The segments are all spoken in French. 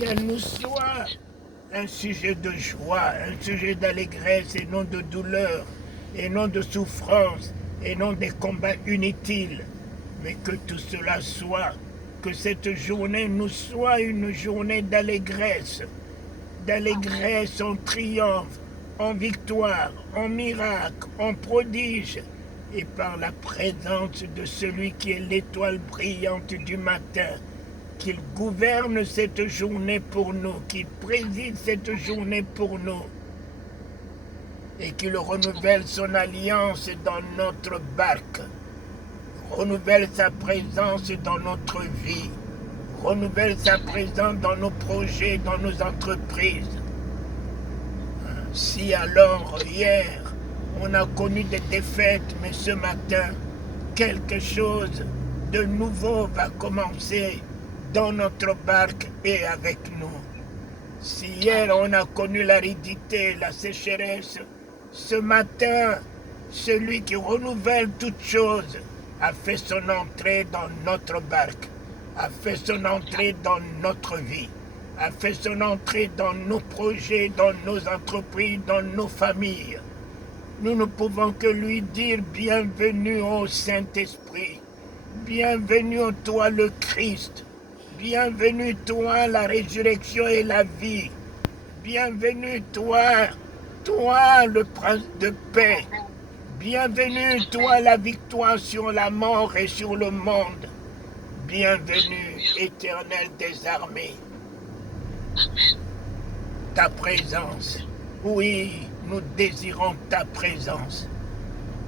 qu'elle nous soit un sujet de joie, un sujet d'allégresse et non de douleur, et non de souffrance, et non des combats inutiles, mais que tout cela soit, que cette journée nous soit une journée d'allégresse en triomphe, en victoire, en miracle, en prodige, et par la présence de celui qui est l'étoile brillante du matin, qu'il gouverne cette journée pour nous, qu'il préside cette journée pour nous, et qu'il renouvelle son alliance dans notre barque, renouvelle sa présence dans notre vie, renouvelle sa présence dans nos projets, dans nos entreprises. Si alors hier, on a connu des défaites, mais ce matin, quelque chose de nouveau va commencer dans notre barque et avec nous. Si hier on a connu l'aridité, la sécheresse, ce matin, celui qui renouvelle toutes choses a fait son entrée dans notre barque, a fait son entrée dans notre vie, a fait son entrée dans nos projets, dans nos entreprises, dans nos familles. Nous ne pouvons que lui dire bienvenue au Saint-Esprit, bienvenue à toi le Christ, bienvenue toi la résurrection et la vie, bienvenue toi le prince de paix, bienvenue toi la victoire sur la mort et sur le monde, bienvenue éternel des armées. Ta présence, oui, nous désirons ta présence.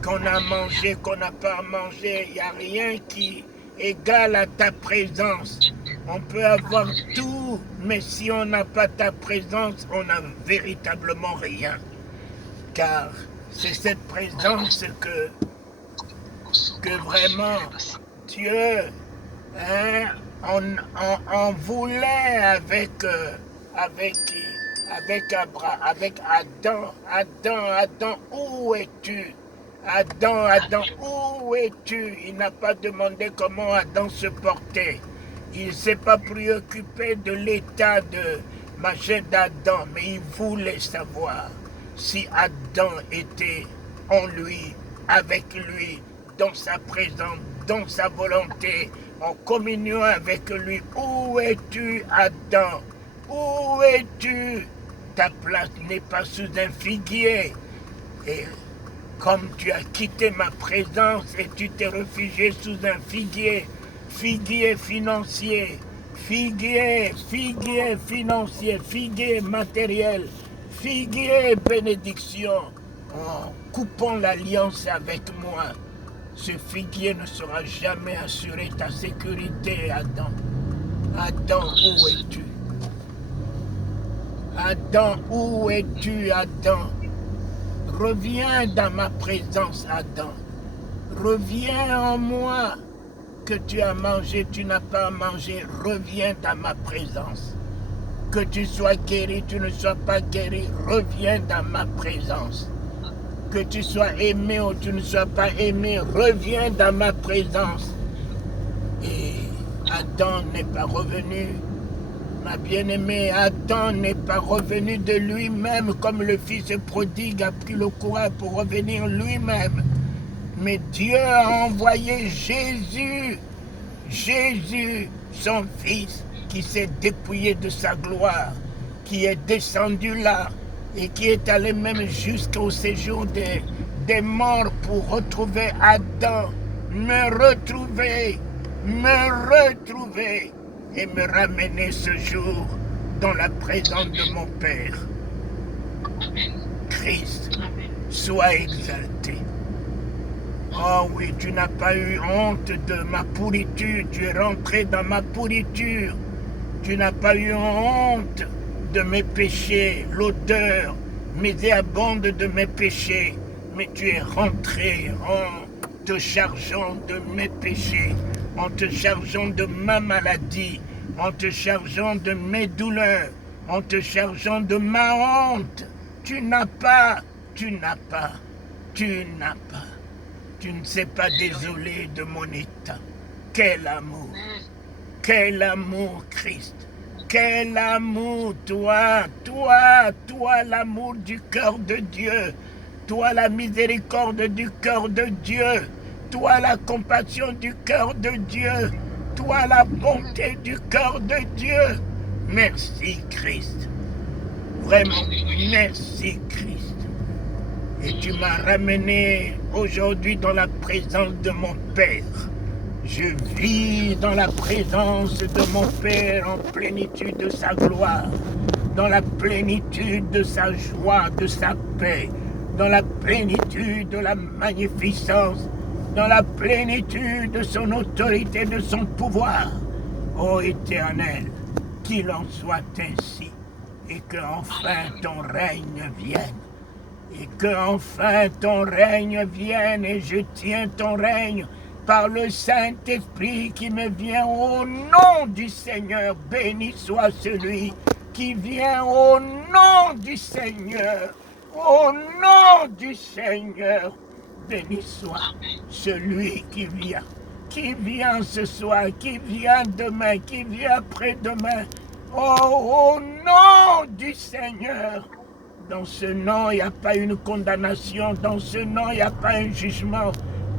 Qu'on a mangé, qu'on n'a pas mangé, il n'y a rien qui égale à ta présence. On peut avoir tout, mais si on n'a pas ta présence, on n'a véritablement rien. Car c'est cette présence que vraiment Dieu on voulait avec Adam. Adam, où es-tu? Adam, où es-tu? Il n'a pas demandé comment Adam se portait. Il ne s'est pas préoccupé de l'état de machin d'Adam, mais il voulait savoir si Adam était en lui, avec lui, dans sa présence, dans sa volonté, en communion avec lui. Où es-tu, Adam? Où es-tu? Ta place n'est pas sous un figuier. Et comme tu as quitté ma présence et tu t'es réfugié sous un figuier financier, figuier financier, figuier matériel, figuier bénédiction, en coupant l'alliance avec moi, ce figuier ne sera jamais assuré ta sécurité, Adam. Adam, où es-tu? Adam, où es-tu, Adam? Reviens dans ma présence, Adam. Reviens en moi. Que tu as mangé, tu n'as pas mangé. Reviens dans ma présence. Que tu sois guéri, tu ne sois pas guéri. Reviens dans ma présence. Que tu sois aimé ou tu ne sois pas aimé. Reviens dans ma présence. Et Adam n'est pas revenu. Ma bien-aimée, Adam n'est pas revenu de lui-même comme le fils prodigue a pris le courage pour revenir lui-même. Mais Dieu a envoyé Jésus, son fils, qui s'est dépouillé de sa gloire, qui est descendu là et qui est allé même jusqu'au séjour des morts pour retrouver Adam, me retrouver et me ramener ce jour dans la présence de mon Père. Christ, sois exalté. Oh oui, tu n'as pas eu honte de ma pourriture, tu es rentré dans ma pourriture. Tu n'as pas eu honte de mes péchés, l'odeur méséabonde de mes péchés, mais tu es rentré en te chargeant de mes péchés, en te chargeant de ma maladie, en te chargeant de mes douleurs, en te chargeant de ma honte. Tu n'as pas. Tu ne sais pas désolé de mon état. Quel amour, Christ, Quel amour, toi, l'amour du cœur de Dieu. Toi, la miséricorde du cœur de Dieu. Toi, la compassion du cœur de Dieu. Toi, la bonté du cœur de Dieu. Merci, Christ. Vraiment, merci, Christ. Et tu m'as ramené aujourd'hui dans la présence de mon Père. Je vis dans la présence de mon Père en plénitude de sa gloire, dans la plénitude de sa joie, de sa paix, dans la plénitude de la magnificence, dans la plénitude de son autorité, de son pouvoir. Ô Éternel, qu'il en soit ainsi, et que enfin ton règne vienne. Et que enfin ton règne vienne, et je tiens ton règne par le Saint-Esprit qui me vient au nom du Seigneur. Béni soit celui qui vient au nom du Seigneur. Au nom du Seigneur. Béni soit celui qui vient ce soir, qui vient demain, qui vient après-demain. Oh, au nom du Seigneur. Dans ce nom, il n'y a pas une condamnation. Dans ce nom, il n'y a pas un jugement.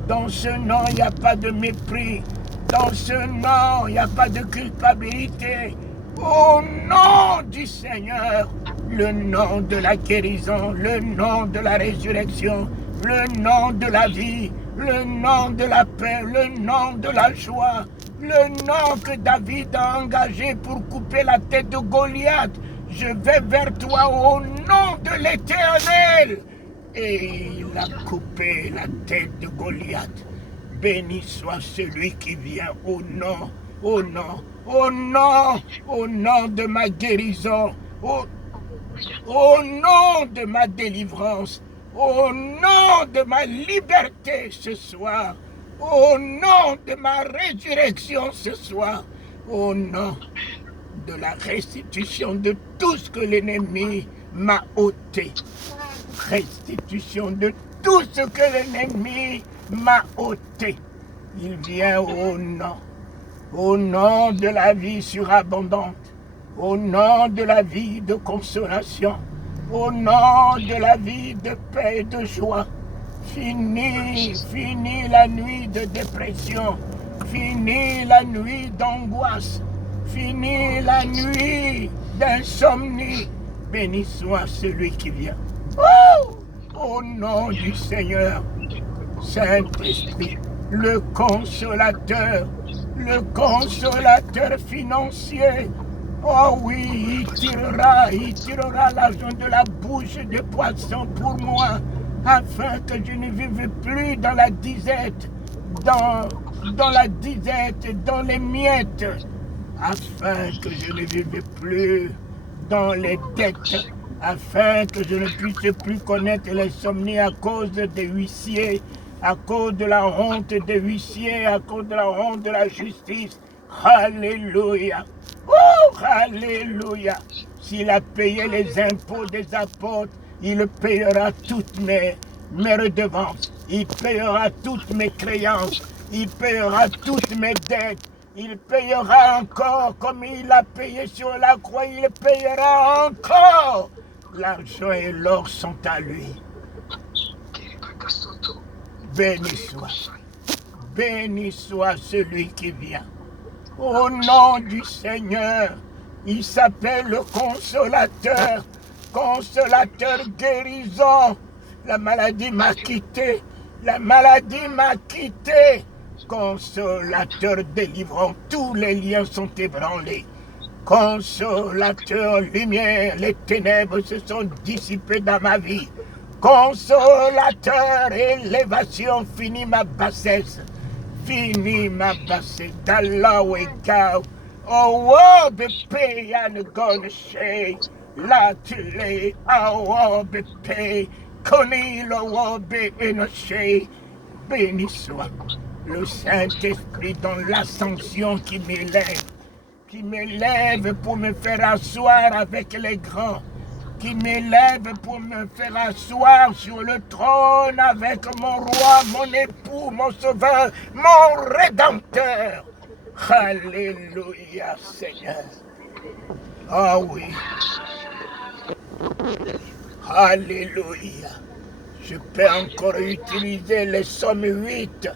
Dans ce nom, il n'y a pas de mépris. Dans ce nom, il n'y a pas de culpabilité. Au nom du Seigneur, le nom de la guérison, le nom de la résurrection, le nom de la vie, le nom de la paix, le nom de la joie, le nom que David a engagé pour couper la tête de Goliath. Je vais vers toi au nom de l'Éternel. Et il a coupé la tête de Goliath. Béni soit celui qui vient au nom de ma guérison, au nom de ma délivrance, au nom de ma liberté ce soir, au nom de ma résurrection ce soir, au nom de la restitution de tout ce que l'ennemi m'a ôté. Restitution de tout ce que l'ennemi m'a ôté. Il vient au nom de la vie surabondante, au nom de la vie de consolation, au nom de la vie de paix et de joie. Fini la nuit de dépression, fini la nuit d'angoisse, fini la nuit d'insomnie. Béni soit celui qui vient. Au nom du Seigneur, Saint-Esprit, le consolateur financier. Oh oui, il tirera l'argent de la bouche des poissons pour moi, afin que je ne vive plus dans la disette, dans la disette, dans les miettes, afin que je ne vive plus dans les dettes, afin que je ne puisse plus connaître l'insomnie à cause des huissiers, à cause de la honte des huissiers, à cause de la honte de la justice. Alléluia. Oh, alléluia. S'il a payé les impôts des apôtres, il payera toutes mes redevances, il payera toutes mes créances, il payera toutes mes dettes. Il payera encore comme il a payé sur la croix, il payera encore. L'argent et l'or sont à lui. Béni soit celui qui vient. Au nom du Seigneur, il s'appelle le consolateur guérison. La maladie m'a quitté, Consolateur délivrant, tous les liens sont ébranlés. Consolateur lumière, les ténèbres se sont dissipées dans ma vie. Consolateur élévation, fini ma bassesse. D'Allah God. Oh, be pay and gonna say, la tele, oh, be pay, Conilo, be in a shay. Béni soit le Saint-Esprit dans l'ascension qui m'élève pour me faire asseoir avec les grands, qui m'élève pour me faire asseoir sur le trône avec mon roi, mon époux, mon sauveur, mon rédempteur. Alléluia, Seigneur. Ah oui. Alléluia. Je peux encore utiliser les Psaumes 8.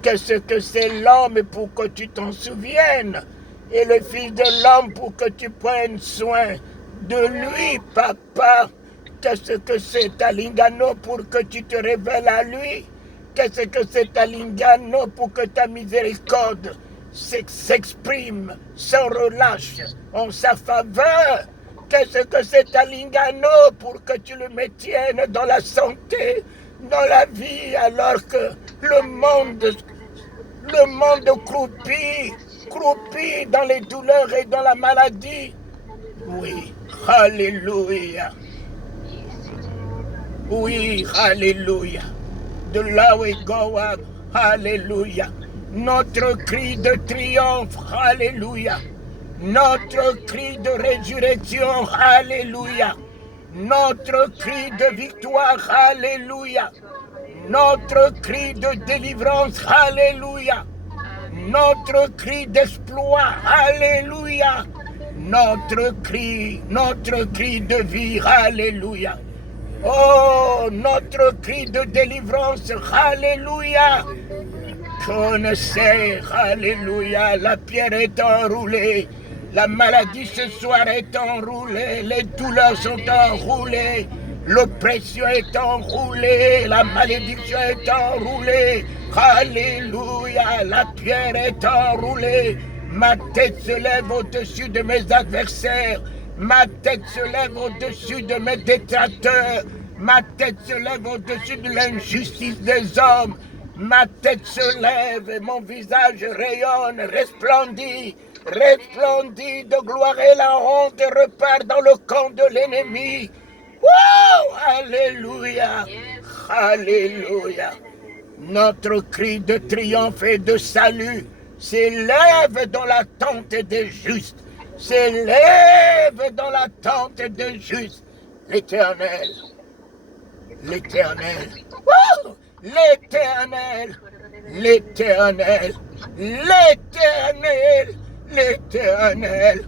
Qu'est-ce que c'est l'homme pour que tu t'en souviennes? Et le Fils de l'homme pour que tu prennes soin de lui, papa. Qu'est-ce que c'est Talingano pour que tu te révèles à lui? Qu'est-ce que c'est Talingano pour que ta miséricorde s'exprime sans relâche en sa faveur? Qu'est-ce que c'est Talingano pour que tu le maintiennes dans la santé, dans la vie, alors que le monde croupit dans les douleurs et dans la maladie? Oui, alléluia. Oui, alléluia. De là où est Goab, alléluia. Notre cri de triomphe, alléluia. Notre cri de résurrection, alléluia. Notre cri de victoire, alléluia. Notre cri de délivrance, alléluia. Notre cri d'exploit, alléluia. Notre cri de vie, alléluia. Oh, notre cri de délivrance, alléluia. Connaissez, alléluia, la pierre est enroulée, la maladie ce soir est enroulée, les douleurs sont enroulées, l'oppression est enroulée, la malédiction est enroulée, alléluia, la pierre est enroulée, ma tête se lève au-dessus de mes adversaires, ma tête se lève au-dessus de mes détracteurs, ma tête se lève au-dessus de l'injustice des hommes. Ma tête se lève et mon visage rayonne, resplendit de gloire et la honte repart dans le camp de l'ennemi. Wow! Alléluia! Alléluia! Notre cri de triomphe et de salut s'élève dans la tente des justes. S'élève dans la tente des justes. L'Éternel. L'Éternel. Wow! L'Éternel, l'Éternel, l'Éternel, l'Éternel,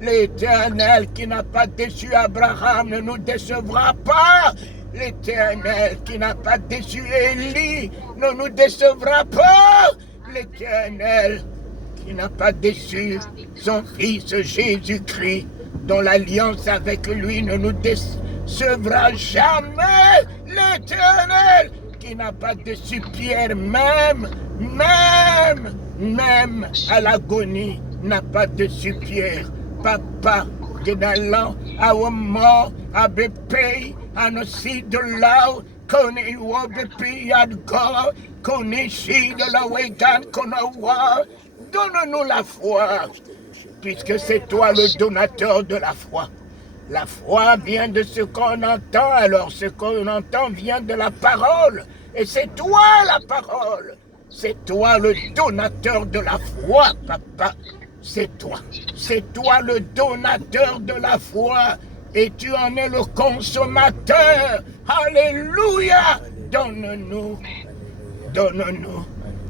l'Éternel qui n'a pas déçu Abraham ne nous décevra pas. L'Éternel qui n'a pas déçu Élie ne nous décevra pas. L'Éternel qui n'a pas déçu son Fils Jésus-Christ, dont l'alliance avec lui ne nous décevra jamais. L'Éternel qui n'a pas déçu Pierre, même à l'agonie, n'a pas déçu Pierre. Papa, genalan, awa mort, abe pay, anosi de lao, kone wabe piyad go, kone shi de la wegan konawa. Donne-nous la foi, puisque c'est toi le donateur de la foi. La foi vient de ce qu'on entend, alors ce qu'on entend vient de la parole. Et c'est toi la parole. C'est toi le donateur de la foi, papa. C'est toi le donateur de la foi. Et tu en es le consommateur. Alléluia. Donne-nous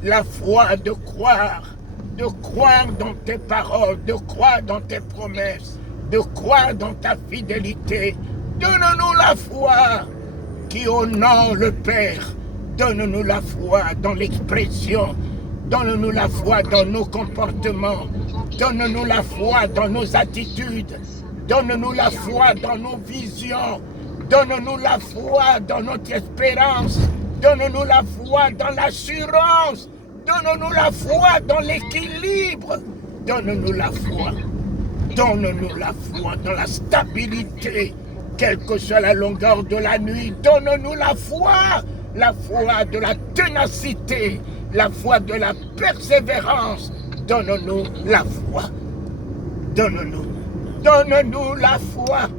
la foi de croire dans tes paroles, de croire dans tes promesses, de croire dans ta fidélité. Donne-nous la foi qui honore le Père. Donne-nous la foi dans l'expression. Donne-nous la foi dans nos comportements. Donne-nous la foi dans nos attitudes. Donne-nous la foi dans nos visions. Donne-nous la foi dans notre espérance. Donne-nous la foi dans l'assurance. Donne-nous la foi dans l'équilibre. Donne-nous la foi. Donne-nous la foi dans la stabilité, quelle que soit la longueur de la nuit. Donne-nous la foi de la ténacité, la foi de la persévérance. Donne-nous la foi. Donne-nous la foi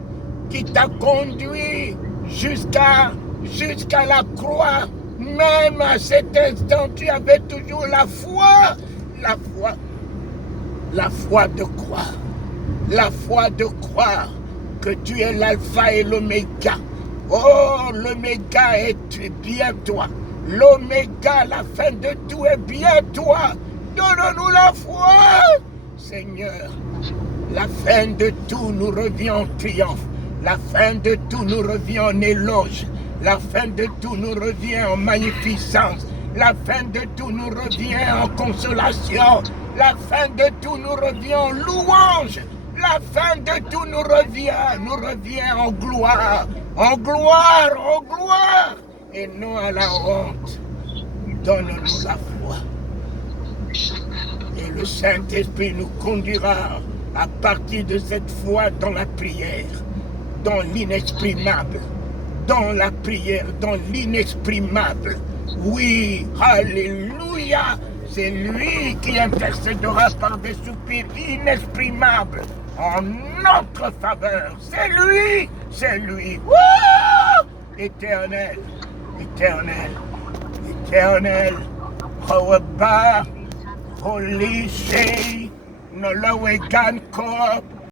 qui t'a conduit jusqu'à la croix. Même à cet instant, tu avais toujours la foi de croire. La foi de croire que tu es l'alpha et l'oméga. Oh, l'oméga est bien toi. L'oméga, la fin de tout est bien toi. Donne-nous la foi, Seigneur. La fin de tout nous revient en triomphe. La fin de tout nous revient en éloge. La fin de tout nous revient en magnificence. La fin de tout nous revient en consolation. La fin de tout nous revient en louange. La fin de tout nous revient en gloire. En gloire, en gloire. Et non à la honte. Donne-nous la foi. Et le Saint-Esprit nous conduira à partir de cette foi dans la prière, dans l'inexprimable, dans la prière, dans l'inexprimable. Oui, alléluia, c'est lui qui intercédera par des soupirs inexprimables en notre faveur. C'est lui. Wouh! Éternel, éternel, éternel, Holy Shay, Nolawegan Corp,